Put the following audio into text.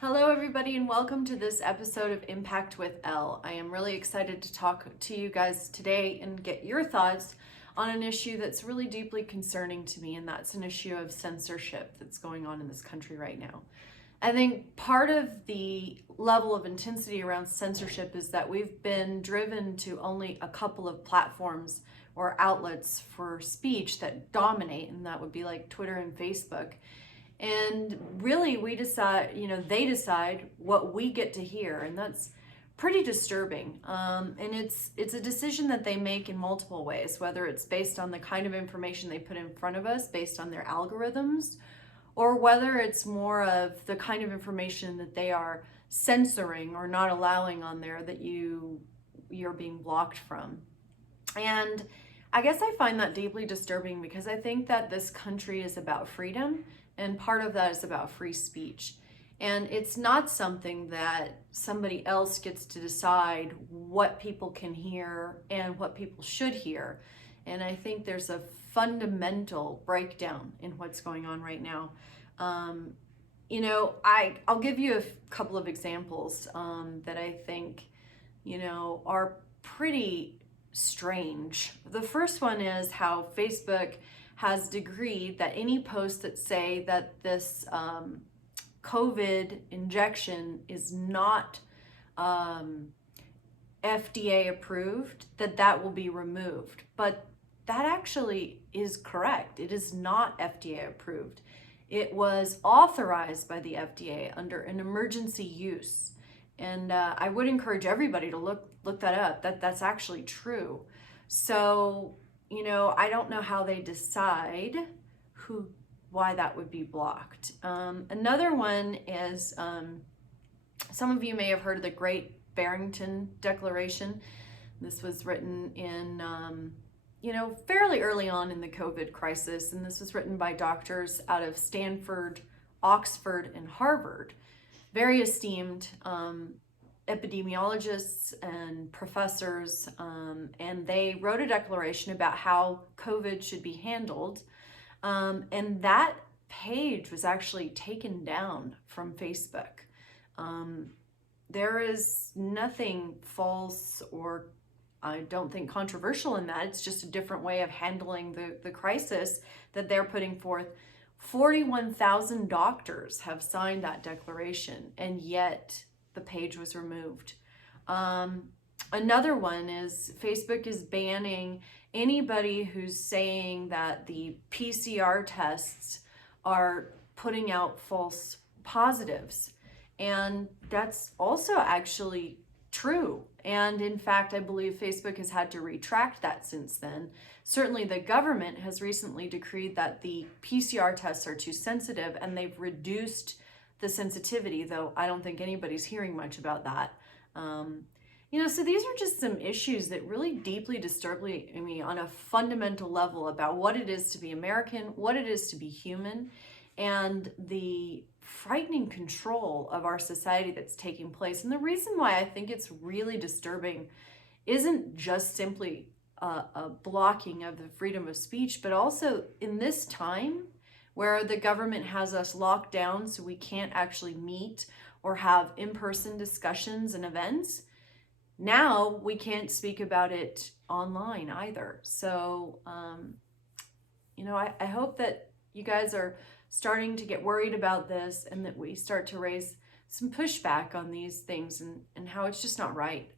Hello, everybody, and welcome to this episode of Impact with Elle. I am really excited to talk to you guys today and get your thoughts on an issue that's really deeply concerning to me, and that's an issue of censorship that's going on in this country right now. I think part of the level of intensity around censorship is that we've been driven to only a couple of platforms or outlets for speech that dominate, and that would be like Twitter and Facebook. And really, they decide what we get to hear, and that's pretty disturbing. And it's a decision that they make in multiple ways, whether it's based on the kind of information they put in front of us, based on their algorithms, or whether it's more of the kind of information that they are censoring or not allowing on there that you're being blocked from. And I guess I find that deeply disturbing because I think that this country is about freedom, and part of that is about free speech. And it's not something that somebody else gets to decide what people can hear and what people should hear. And I think there's a fundamental breakdown in what's going on right now. I'll give you a couple of examples that I think, are pretty strange. The first one is how Facebook has decreed that any posts that say that this COVID injection is not FDA approved, that will be removed. But that actually is correct. It is not FDA approved. It was authorized by the FDA under an emergency use. And I would encourage everybody to look that up. That's actually true. So, I don't know how they decide why that would be blocked. Another one is, some of you may have heard of the Great Barrington Declaration. This was written in, fairly early on in the COVID crisis, and this was written by doctors out of Stanford, Oxford, and Harvard. Very esteemed epidemiologists and professors, and they wrote a declaration about how COVID should be handled. And that page was actually taken down from Facebook. There is nothing false or I don't think controversial in that. It's just a different way of handling the crisis that they're putting forth. 41,000 doctors have signed that declaration, and yet the page was removed. Another one is Facebook is banning anybody who's saying that the PCR tests are putting out false positives. And that's also actually true. And in fact, I believe Facebook has had to retract that since then. Certainly the government has recently decreed that the PCR tests are too sensitive, and they've reduced the sensitivity, though I don't think anybody's hearing much about that. So these are just some issues that really deeply disturb me on a fundamental level about what it is to be American, what it is to be human, and the frightening control of our society that's taking place. And the reason why I think it's really disturbing isn't just simply a blocking of the freedom of speech, but also in this time where the government has us locked down so we can't actually meet or have in-person discussions and events. Now we can't speak about it online either. So, I hope that you guys are starting to get worried about this and that we start to raise some pushback on these things and how it's just not right.